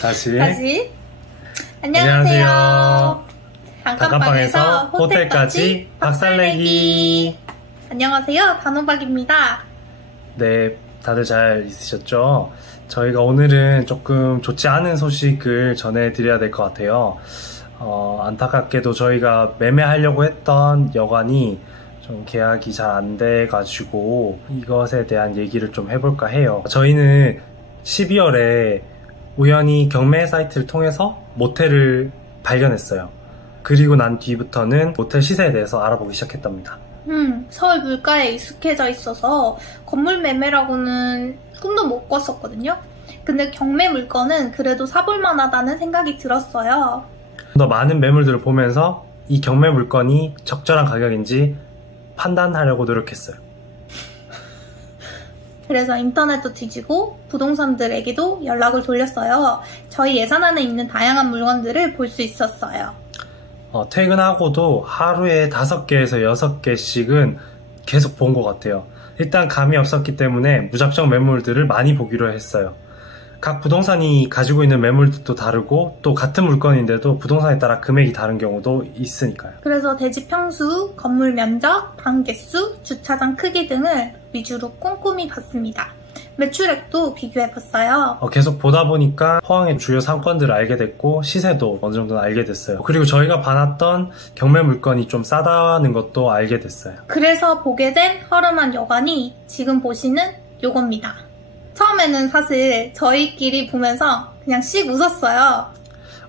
다시. 안녕하세요. 단칸방에서 호텔까지 박살내기. 안녕하세요. 단호박입니다. 네, 다들 잘 있으셨죠? 저희가 오늘은 조금 좋지 않은 소식을 전해드려야 될 것 같아요. 안타깝게도 저희가 매매하려고 했던 여관이 좀 계약이 잘 안 돼가지고 이것에 대한 얘기를 좀 해볼까 해요. 저희는 12월에 우연히 경매 사이트를 통해서 모텔을 발견했어요. 그리고 난 뒤부터는 모텔 시세에 대해서 알아보기 시작했답니다. 서울 물가에 익숙해져 있어서 건물 매매라고는 꿈도 못 꿨었거든요. 근데 경매 물건은 그래도 사볼만 하다는 생각이 들었어요. 더 많은 매물들을 보면서 이 경매 물건이 적절한 가격인지 판단하려고 노력했어요. 그래서 인터넷도 뒤지고 부동산들에게도 연락을 돌렸어요. 저희 예산 안에 있는 다양한 물건들을 볼 수 있었어요. 퇴근하고도 하루에 5개에서 6개씩은 계속 본 것 같아요. 일단 감이 없었기 때문에 무작정 매물들을 많이 보기로 했어요. 각 부동산이 가지고 있는 매물도 다르고 또 같은 물건인데도 부동산에 따라 금액이 다른 경우도 있으니까요. 그래서 대지 평수, 건물 면적, 방 개수, 주차장 크기 등을 위주로 꼼꼼히 봤습니다. 매출액도 비교해봤어요. 계속 보다 보니까 포항의 주요 상권들을 알게 됐고 시세도 어느 정도는 알게 됐어요. 그리고 저희가 봐놨던 경매 물건이 좀 싸다는 것도 알게 됐어요. 그래서 보게 된 허름한 여관이 지금 보시는 요겁니다. 처음에는 사실 저희끼리 보면서 그냥 씩 웃었어요.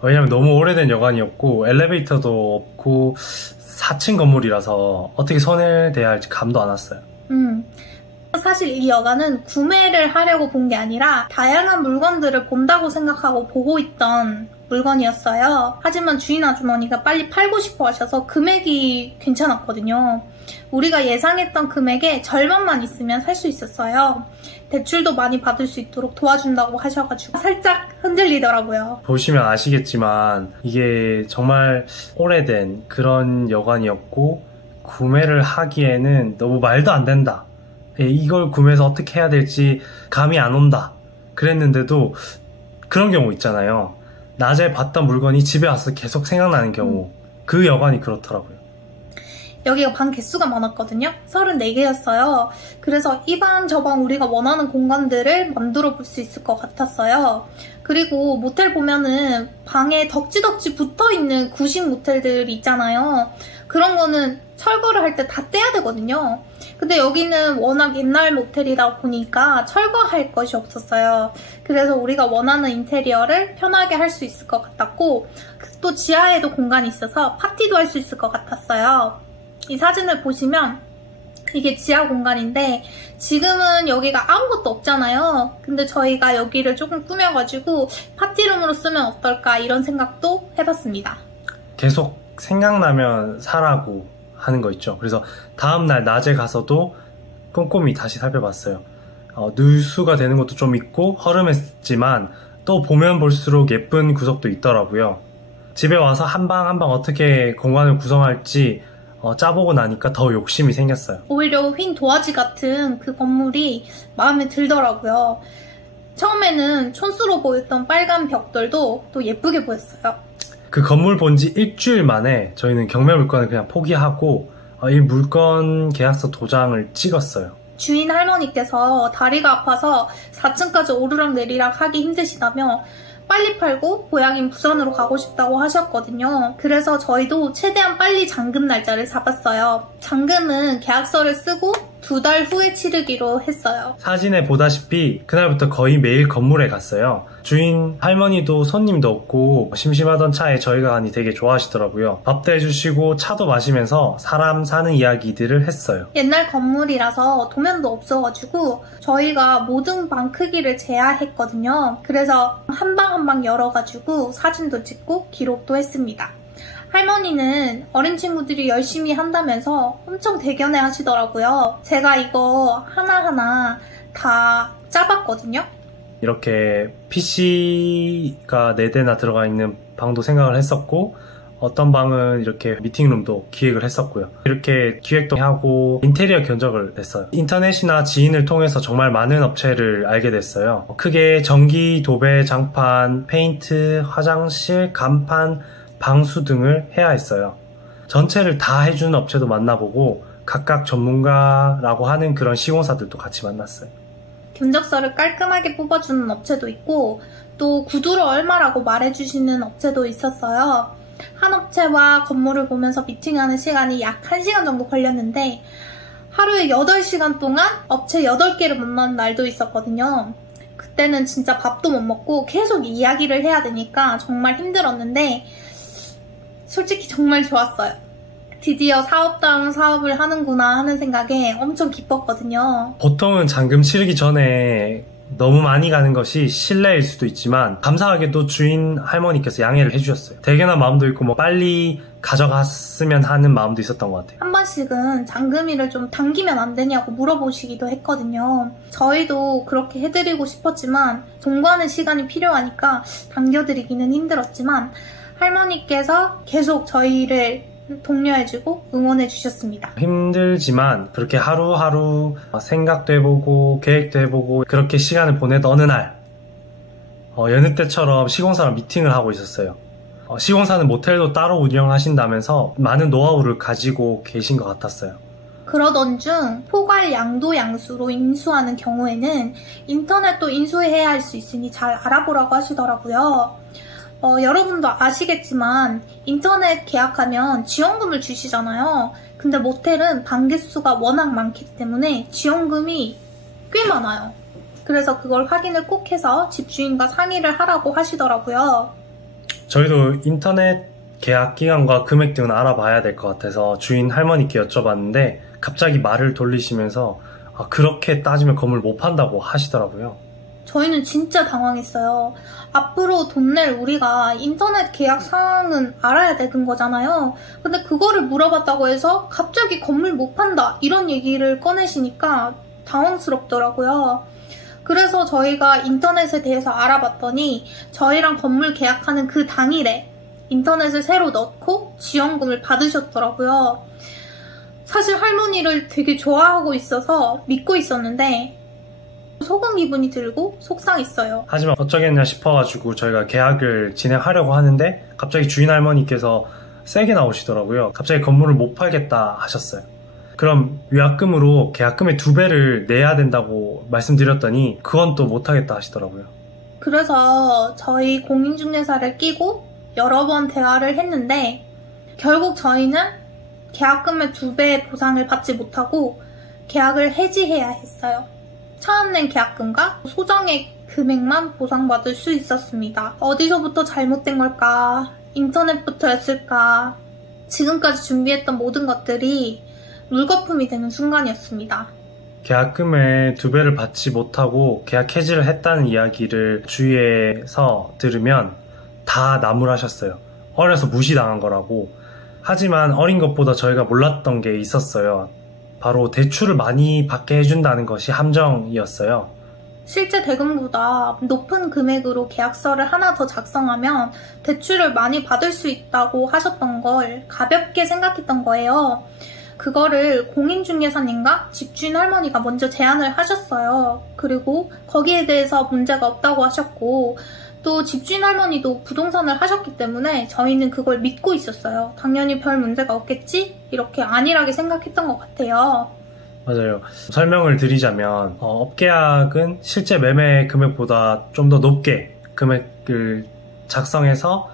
왜냐면 너무 오래된 여관이었고 엘리베이터도 없고 4층 건물이라서 어떻게 손을 대야 할지 감도 안 왔어요. 사실 이 여관은 구매를 하려고 본 게 아니라 다양한 물건들을 본다고 생각하고 보고 있던 물건이었어요. 하지만 주인 아주머니가 빨리 팔고 싶어 하셔서 금액이 괜찮았거든요. 우리가 예상했던 금액의 절반만 있으면 살 수 있었어요. 대출도 많이 받을 수 있도록 도와준다고 하셔가지고 살짝 흔들리더라고요. 보시면 아시겠지만 이게 정말 오래된 그런 여관이었고 구매를 하기에는 너무 말도 안 된다. 이걸 구매해서 어떻게 해야 될지 감이 안 온다. 그랬는데도 그런 경우 있잖아요. 낮에 봤던 물건이 집에 와서 계속 생각나는 경우. 그 여관이 그렇더라고요. 여기가 방 개수가 많았거든요. 34개였어요. 그래서 이 방 저 방 우리가 원하는 공간들을 만들어 볼 수 있을 것 같았어요. 그리고 모텔 보면은 방에 덕지덕지 붙어있는 구식 모텔들 있잖아요. 그런 거는 철거를 할 때 다 떼야 되거든요. 근데 여기는 워낙 옛날 모텔이다 보니까 철거할 것이 없었어요. 그래서 우리가 원하는 인테리어를 편하게 할 수 있을 것 같았고 또 지하에도 공간이 있어서 파티도 할 수 있을 것 같았어요. 이 사진을 보시면 이게 지하 공간인데 지금은 여기가 아무것도 없잖아요. 근데 저희가 여기를 조금 꾸며가지고 파티룸으로 쓰면 어떨까 이런 생각도 해봤습니다. 계속 생각나면 사라고 하는 거 있죠. 그래서 다음날 낮에 가서도 꼼꼼히 다시 살펴봤어요. 누수가 되는 것도 좀 있고 허름했지만 또 보면 볼수록 예쁜 구석도 있더라고요. 집에 와서 한 방 한 방 어떻게 공간을 구성할지 짜보고 나니까 더 욕심이 생겼어요. 오히려 휜 도화지 같은 그 건물이 마음에 들더라고요. 처음에는 촌스러워 보였던 빨간 벽돌도 또 예쁘게 보였어요. 그 건물 본 지 일주일 만에 저희는 경매 물건을 그냥 포기하고 이 물건 계약서 도장을 찍었어요. 주인 할머니께서 다리가 아파서 4층까지 오르락내리락 하기 힘드시다며 빨리 팔고 고향인 부산으로 가고 싶다고 하셨거든요. 그래서 저희도 최대한 빨리 잔금 날짜를 잡았어요. 잔금은 계약서를 쓰고 2달 후에 치르기로 했어요. 사진에 보다시피 그날부터 거의 매일 건물에 갔어요. 주인 할머니도 손님도 없고 심심하던 차에 저희가 가니 되게 좋아하시더라고요. 밥도 해주시고 차도 마시면서 사람 사는 이야기들을 했어요. 옛날 건물이라서 도면도 없어가지고 저희가 모든 방 크기를 제한했거든요. 그래서 한 방 한 방 열어가지고 사진도 찍고 기록도 했습니다. 할머니는 어린 친구들이 열심히 한다면서 엄청 대견해 하시더라고요. 제가 이거 하나하나 다 짜봤거든요. 이렇게 PC가 4대나 들어가 있는 방도 생각을 했었고 어떤 방은 이렇게 미팅룸도 기획을 했었고요. 이렇게 기획도 하고 인테리어 견적을 냈어요. 인터넷이나 지인을 통해서 정말 많은 업체를 알게 됐어요. 크게 전기, 도배, 장판, 페인트, 화장실, 간판, 방수 등을 해야 했어요. 전체를 다 해주는 업체도 만나보고 각각 전문가라고 하는 그런 시공사들도 같이 만났어요. 견적서를 깔끔하게 뽑아주는 업체도 있고 또 구두로 얼마라고 말해주시는 업체도 있었어요. 한 업체와 건물을 보면서 미팅하는 시간이 약 1시간 정도 걸렸는데 하루에 8시간 동안 업체 8개를 만나는 날도 있었거든요. 그때는 진짜 밥도 못 먹고 계속 이야기를 해야 되니까 정말 힘들었는데 솔직히 정말 좋았어요. 드디어 사업다운 사업을 하는구나 하는 생각에 엄청 기뻤거든요. 보통은 잔금 치르기 전에 너무 많이 가는 것이 실례일 수도 있지만 감사하게도 주인 할머니께서 양해를 해주셨어요. 대견한 마음도 있고 뭐 빨리 가져갔으면 하는 마음도 있었던 것 같아요. 한 번씩은 잔금일을 좀 당기면 안 되냐고 물어보시기도 했거든요. 저희도 그렇게 해드리고 싶었지만 동거하는 시간이 필요하니까 당겨드리기는 힘들었지만 할머니께서 계속 저희를 독려해주고 응원해주셨습니다. 힘들지만 그렇게 하루하루 생각도 해보고 계획도 해보고 그렇게 시간을 보내던 어느 날 여느 때처럼 시공사랑 미팅을 하고 있었어요. 시공사는 모텔도 따로 운영하신다면서 많은 노하우를 가지고 계신 것 같았어요. 그러던 중 포괄 양도 양수로 인수하는 경우에는 인터넷도 인수해야 할 수 있으니 잘 알아보라고 하시더라고요. 여러분도 아시겠지만 인터넷 계약하면 지원금을 주시잖아요. 근데 모텔은 방 개수가 워낙 많기 때문에 지원금이 꽤 많아요. 그래서 그걸 확인을 꼭 해서 집주인과 상의를 하라고 하시더라고요. 저희도 인터넷 계약 기간과 금액 등은 알아봐야 될 것 같아서 주인 할머니께 여쭤봤는데 갑자기 말을 돌리시면서 그렇게 따지면 건물 못 판다고 하시더라고요. 저희는 진짜 당황했어요. 앞으로 돈 낼 우리가 인터넷 계약 사항은 알아야 되는 거잖아요. 근데 그거를 물어봤다고 해서 갑자기 건물 못 판다 이런 얘기를 꺼내시니까 당황스럽더라고요. 그래서 저희가 인터넷에 대해서 알아봤더니 저희랑 건물 계약하는 그 당일에 인터넷을 새로 넣고 지원금을 받으셨더라고요. 사실 할머니를 되게 좋아하고 있어서 믿고 있었는데 속은 기분이 들고 속상했어요. 하지만 어쩌겠냐 싶어가지고 저희가 계약을 진행하려고 하는데 갑자기 주인 할머니께서 세게 나오시더라고요. 갑자기 건물을 못 팔겠다 하셨어요. 그럼 위약금으로 계약금의 2배를 내야 된다고 말씀드렸더니 그건 또 못하겠다 하시더라고요. 그래서 저희 공인중개사를 끼고 여러 번 대화를 했는데 결국 저희는 계약금의 2배의 보상을 받지 못하고 계약을 해지해야 했어요. 처음 낸 계약금과 소정의 금액만 보상받을 수 있었습니다. 어디서부터 잘못된 걸까? 인터넷부터였을까? 지금까지 준비했던 모든 것들이 물거품이 되는 순간이었습니다. 계약금의 2배를 받지 못하고 계약 해지를 했다는 이야기를 주위에서 들으면 다 나무라셨어요. 어려서 무시당한 거라고. 하지만 어린 것보다 저희가 몰랐던 게 있었어요. 바로 대출을 많이 받게 해준다는 것이 함정이었어요. 실제 대금보다 높은 금액으로 계약서를 하나 더 작성하면 대출을 많이 받을 수 있다고 하셨던 걸 가볍게 생각했던 거예요. 그거를 공인중개사님과 집주인 할머니가 먼저 제안을 하셨어요. 그리고 거기에 대해서 문제가 없다고 하셨고 또 집주인 할머니도 부동산을 하셨기 때문에 저희는 그걸 믿고 있었어요. 당연히 별 문제가 없겠지? 이렇게 안일하게 생각했던 것 같아요. 맞아요. 설명을 드리자면 업계약은 실제 매매 금액보다 좀 더 높게 금액을 작성해서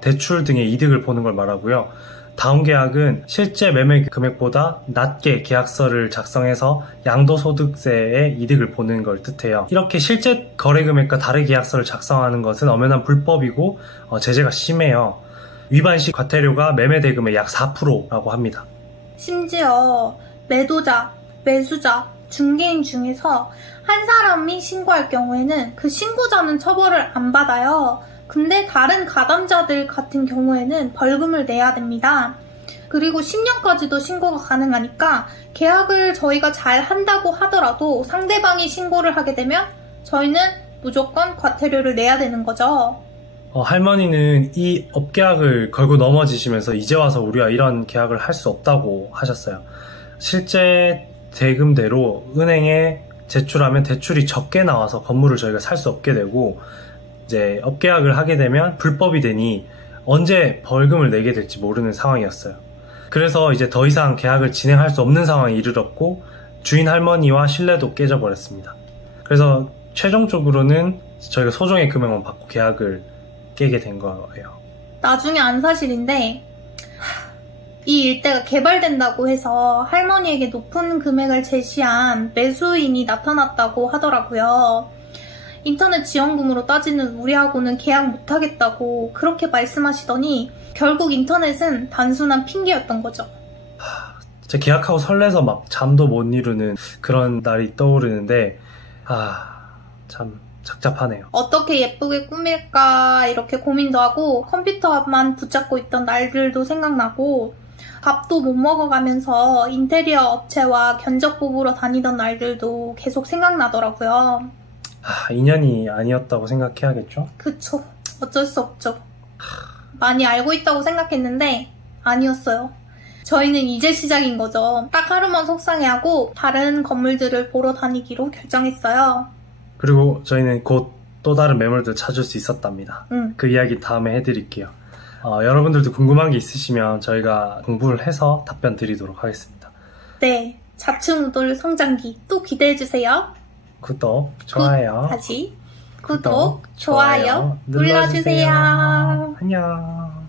대출 등의 이득을 보는 걸 말하고요. 다운계약은 실제 매매 금액보다 낮게 계약서를 작성해서 양도소득세의 이득을 보는 걸 뜻해요. 이렇게 실제 거래 금액과 다른 계약서를 작성하는 것은 엄연한 불법이고 제재가 심해요. 위반 시 과태료가 매매 대금의 약 4%라고 합니다. 심지어 매도자, 매수자, 중개인 중에서 한 사람이 신고할 경우에는 그 신고자는 처벌을 안 받아요. 근데 다른 가담자들 같은 경우에는 벌금을 내야 됩니다. 그리고 10년까지도 신고가 가능하니까 계약을 저희가 잘 한다고 하더라도 상대방이 신고를 하게 되면 저희는 무조건 과태료를 내야 되는 거죠. 할머니는 이 업계약을 걸고 넘어지시면서 이제 와서 우리가 이런 계약을 할 수 없다고 하셨어요. 실제 대금대로 은행에 제출하면 대출이 적게 나와서 건물을 저희가 살 수 없게 되고, 이제 업계약을 하게 되면 불법이 되니 언제 벌금을 내게 될지 모르는 상황이었어요. 그래서 이제 더 이상 계약을 진행할 수 없는 상황에 이르렀고, 주인 할머니와 신뢰도 깨져버렸습니다. 그래서 최종적으로는 저희가 소정의 금액만 받고 계약을 깨게 된 거예요. 나중에 안 사실인데 이 일대가 개발된다고 해서 할머니에게 높은 금액을 제시한 매수인이 나타났다고 하더라고요. 인터넷 지원금으로 따지는 우리하고는 계약 못하겠다고 그렇게 말씀하시더니 결국 인터넷은 단순한 핑계였던 거죠. 제가 계약하고 설레서 막 잠도 못 이루는 그런 날이 떠오르는데 참 착잡하네요. 어떻게 예쁘게 꾸밀까 이렇게 고민도 하고 컴퓨터만 붙잡고 있던 날들도 생각나고 밥도 못 먹어가면서 인테리어 업체와 견적 뽑으러 다니던 날들도 계속 생각나더라고요. 인연이 아니었다고 생각해야겠죠? 그쵸. 어쩔 수 없죠. 많이 알고 있다고 생각했는데 아니었어요. 저희는 이제 시작인 거죠. 딱 하루만 속상해하고 다른 건물들을 보러 다니기로 결정했어요. 그리고 저희는 곧 또 다른 매물들 찾을 수 있었답니다. 그 이야기 다음에 해드릴게요. 여러분들도 궁금한 게 있으시면 저희가 공부를 해서 답변 드리도록 하겠습니다. 네, 자충우돌 성장기 또 기대해주세요. 구독, 좋아요. 다시 구독, 좋아요 눌러주세요. 안녕.